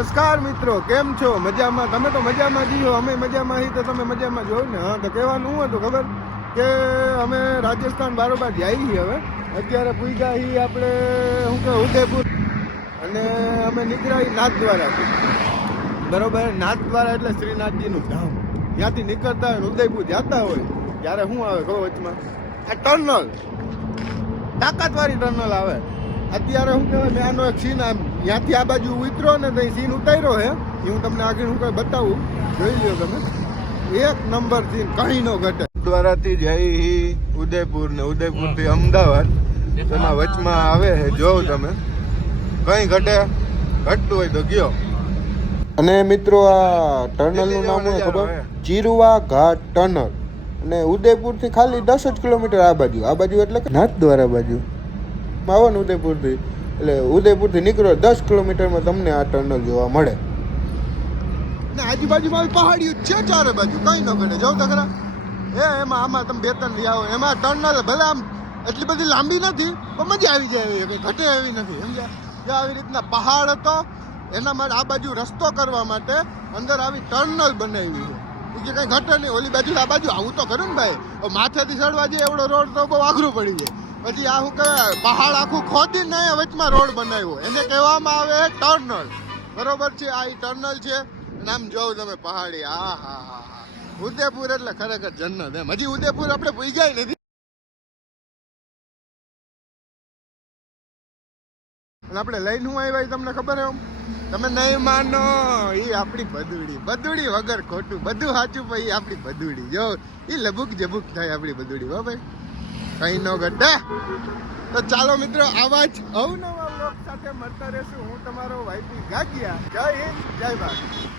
નમસ્કાર મિત્રો, કેમ છો? મજામાં? તમે તો મજામાં જીઓ, અમે મજામાં છીએ તો તમે મજામાં જો ને. હા, તો કહેવાનું શું હતું ખબર કે અમે રાજસ્થાન બારોબાર જઈએ છીએ. હવે અત્યારે પૂગ્યા છીએ આપણે શું કે ઉદયપુર, અને અમે નીકળ્યા નાથદ્વારાથી. બરોબર, નાથદ્વારા એટલે શ્રીનાથજીનું ધામ. ત્યાંથી નીકળતા હોય ઉદયપુર જતા હોય ત્યારે શું આવે ખબર વચમાં? આ ટનલ, તાકાતવાળી ટનલ આવે. અત્યારે શું કહેવાય, મેં આનો એક સીન ત્યાંથી આ બાજુ ઉતરો ને તો સીન ઉતાર્યો હે, એ હું તમને આગળ હું કઈ બતાવું, જોઈ લ્યો તમે. એક નંબર સીન, કहीं નો ઘટે. દ્વારાથી જઈ ઉદયપુર ને ઉદયપુરથી અમદાવાદ, એના વચમાં આવે છે, જોવ તમે. કઈ ઘટે, ઘટતું હોય તો ગયો. અને મિત્રો આ ટનલનું નામ શું ખબર? ચીરુવા ઘાટ ટનલ. અને ઉદયપુરથી ખાલી 10 જ કિલોમીટર આ બાજુ એટલે કે નાથદ્વારા બાજુ આવો ને ઉદયપુરથી, એટલે ઉદયપુરથી નીકળો 10 કિલોમીટરમાં તમને આ ટનલ જોવા મળે. ને આજુબાજુમાં પહાડીઓ છે ચારે બાજુ, કઈ ન ઘટે. જોવ તો ખરા એમાં આમાં તમે 2-3 આવો, એમાં ટનલ ભલે આમ એટલી બધી લાંબી નથી પણ મજા આવી જાય એવી, ઘટે એવી નથી, સમજ્યા? જો આવી રીતના પહાડ હતો, એના માટે આ બાજુ રસ્તો કરવા માટે અંદર આવી ટનલ બનાવી છે. બીજું કઈ ઘટે નહીં. ઓલી બાજુ આ બાજુ આવું તો ખરું ને ભાઈ, માથેથી ચડવા જઈએ એવડો રોડ તો બહુ આઘરું પડી જાય. પછી આ શું કહેવાય, પહાડ આખું ખોદીને વચમાં રોડ બનાવ્યો, એને કહેવામાં આવે ટનલ. બરોબર છે, આ ટનલ છે. નામ જોવ તમે પહાડી. હા હા હા હા, ઉદયપુર એટલે ખરેખર જન્નત એમ. હજી ઉદયપુર આપણે પૂગ્યા નથી. અને આપણે લઈને હું આવ્યા તમને ખબર એમ? તમે નહીં માનો, એ આપણી બદુડી વગર ખોટું, બધું સાચું ભાઈ. આપણી બદુડી જો એ લબુક જબુક થાય આપણી બદુડી. હો ભાઈ, કઈ નો ઘટે. તો ચાલો મિત્રો, આવા જ અવનવા વ્લોગ સાથે મળતા રહેશું. હું તમારો વાઈપી ગાગિયા. જય હિન્દ, જય ભારત.